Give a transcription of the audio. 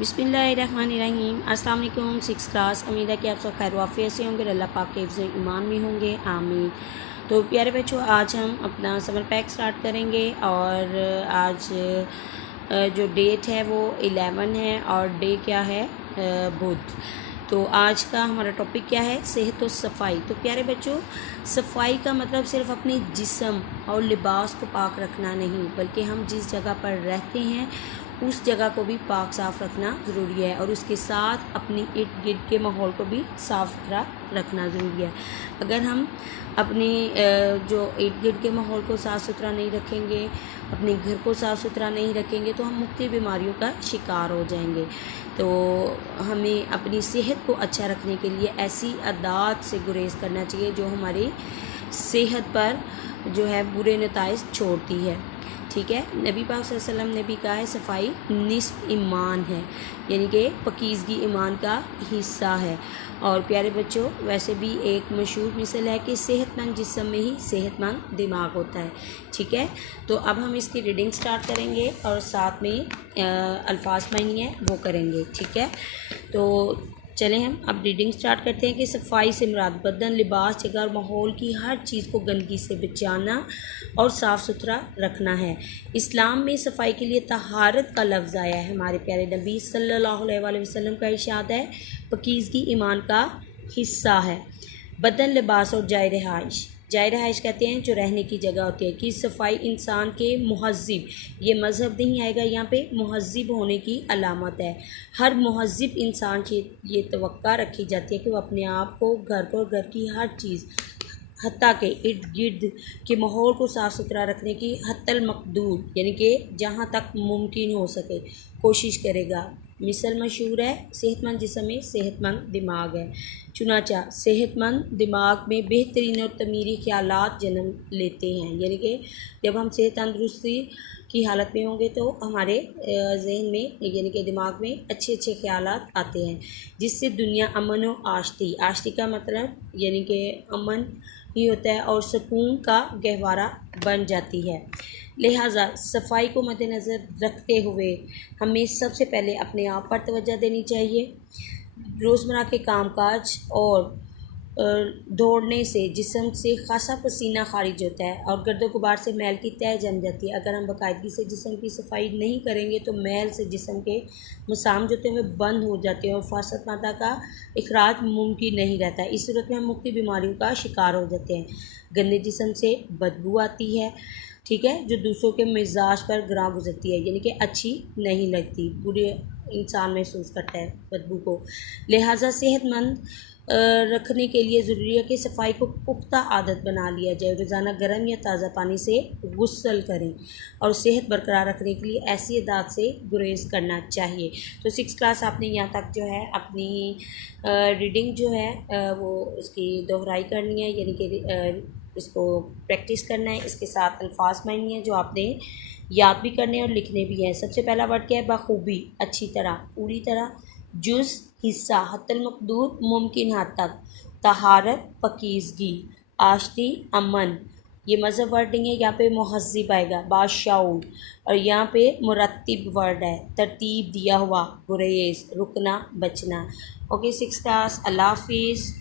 बिस्मिल्लाहिर्रहमानिर्रहीम। अस्सलाम वालेकुम। 6 क्लास। उम्मीद है कि आप सब खैर वाफ़ियत से होंगे, अल्लाह पाक के हिफ्ज़ ईमान में होंगे, आमीन। तो प्यारे बच्चों, आज हम अपना समर पैक स्टार्ट करेंगे और आज जो डेट है वो 11 है और डे क्या है, बुध। तो आज का हमारा टॉपिक क्या है, सेहत और सफ़ाई। तो प्यारे बच्चों, सफ़ाई का मतलब सिर्फ़ अपने जिस्म और लिबास को पाक रखना नहीं, बल्कि हम जिस जगह पर रहते हैं उस जगह को भी पाक साफ़ रखना ज़रूरी है और उसके साथ अपनी इर्द गिर्द के माहौल को भी साफ़ सुथरा रखना ज़रूरी है। अगर हम अपने जो इर्द गिर्द के माहौल को साफ़ सुथरा नहीं रखेंगे, अपने घर को साफ़ सुथरा नहीं रखेंगे तो हम मुख्तलिफ़ बीमारियों का शिकार हो जाएंगे। तो हमें अपनी सेहत को अच्छा रखने के लिए ऐसी आदत से गुरेज करना चाहिए जो हमारी सेहत पर जो है बुरे नताइज छोड़ती है। ठीक है, नबी पाक सल्लल्लाहु अलैहि वसल्लम ने भी कहा है सफ़ाई निस्फ़ ईमान है, यानी कि पकीज़गी ईमान का हिस्सा है। और प्यारे बच्चों, वैसे भी एक मशहूर मिसल है कि सेहतमंद जिस्म में ही सेहतमंद दिमाग होता है। ठीक है, तो अब हम इसकी रीडिंग स्टार्ट करेंगे और साथ में अल्फाज मायने हैं वो करेंगे। ठीक है, तो चलें हम अब रीडिंग स्टार्ट करते हैं कि सफाई से मुराद बदन, लिबास, जगह और माहौल की हर चीज़ को गंदगी से बचाना और साफ़ सुथरा रखना है। इस्लाम में सफाई के लिए तहारत का लफ्ज़ आया है। हमारे प्यारे नबी सल्लल्लाहु अलैहि वसल्लम का इरशाद है, पाकीज़गी ईमान का हिस्सा है। बदन, लिबास और जाय रहाइश। जाय रहाइश कहते हैं जो रहने की जगह होती है। कि सफाई इंसान के मुहज़्ज़िब, ये मज़हब नहीं आएगा यहाँ पे, मुहज़्ज़िब होने की अलामत है। हर मुहज़्ज़िब इंसान की ये तवक्का रखी जाती है कि वो अपने आप को, घर को, घर की हर चीज़ हत्ता के इर्द गिर्द के माहौल को साफ़ सुथरा रखने की हत्तल मकदूर, यानी कि जहाँ तक मुमकिन हो सके कोशिश करेगा। मिसल मशहूर है, सेहतमंद जिस्म में सेहतमंद दिमाग है। चुनाचा सेहतमंद दिमाग में बेहतरीन और तमीरी ख्यालात जन्म लेते हैं, यानी कि जब हम सेहत तंदुरुस्ती की हालत में होंगे तो हमारे जहन में, यानी कि दिमाग में अच्छे अच्छे ख्यालात आते हैं, जिससे दुनिया अमन व आश्ती, आश्ती का मतलब यानी कि अमन ही होता है, और सुकून का गहवारा बन जाती है। लिहाजा सफाई को मद्देनज़र रखते हुए हमें सबसे पहले अपने आप पर तवज्जो देनी चाहिए। रोज़मर्रा के कामकाज और दौड़ने से जिस्म से खासा पसीना खारिज होता है और गर्दो गुबार से मैल की तह जम जाती है। अगर हम बाकायदगी से जिस्म की सफाई नहीं करेंगे तो मैल से जिस्म के मसाम जो होते हैं वे बंद हो जाते हैं और फासद मादा का इखराज मुमकिन नहीं रहता है। इस सूरत में हम मुख्तलिफ बीमारियों का शिकार हो जाते हैं। गंदे जिस्म से बदबू आती है, ठीक है, जो दूसरों के मिजाज पर गिरा गुजरती है, यानी कि अच्छी नहीं लगती, बुरे इंसान महसूस करता है बदबू को। लिहाजा सेहतमंद रखने के लिए ज़रूरी है कि सफाई को पुख्ता आदत बना लिया जाए। रोज़ाना गर्म या ताज़ा पानी से गुस्ल करें और सेहत बरकरार रखने के लिए ऐसी आदत से गुरेज करना चाहिए। तो 6 क्लास आपने यहाँ तक जो है अपनी रीडिंग जो है वो उसकी दोहराई करनी है, यानी कि इसको प्रैक्टिस करना है। इसके साथ अल्फाज मायने हैं जो आपने याद भी करने हैं और लिखने भी हैं। सबसे पहला वर्ड क्या है, बखूबी, अच्छी तरह, पूरी तरह। जुज़, हिस्सा, हत्तल मकदूर, मुमकिन हद तक। तहारत, पकीज़गी। आश्ती, अमन, ये मज़हब वर्ड नहीं है, यहाँ पे मुहज़्ज़िब आएगा, बादशाऊर। और यहाँ पे मुरत्तिब वर्ड है, तरतीब दिया हुआ, गुरेज, रुकना, बचना। ओके 6 क्लास, अल्लाह हाफिज़।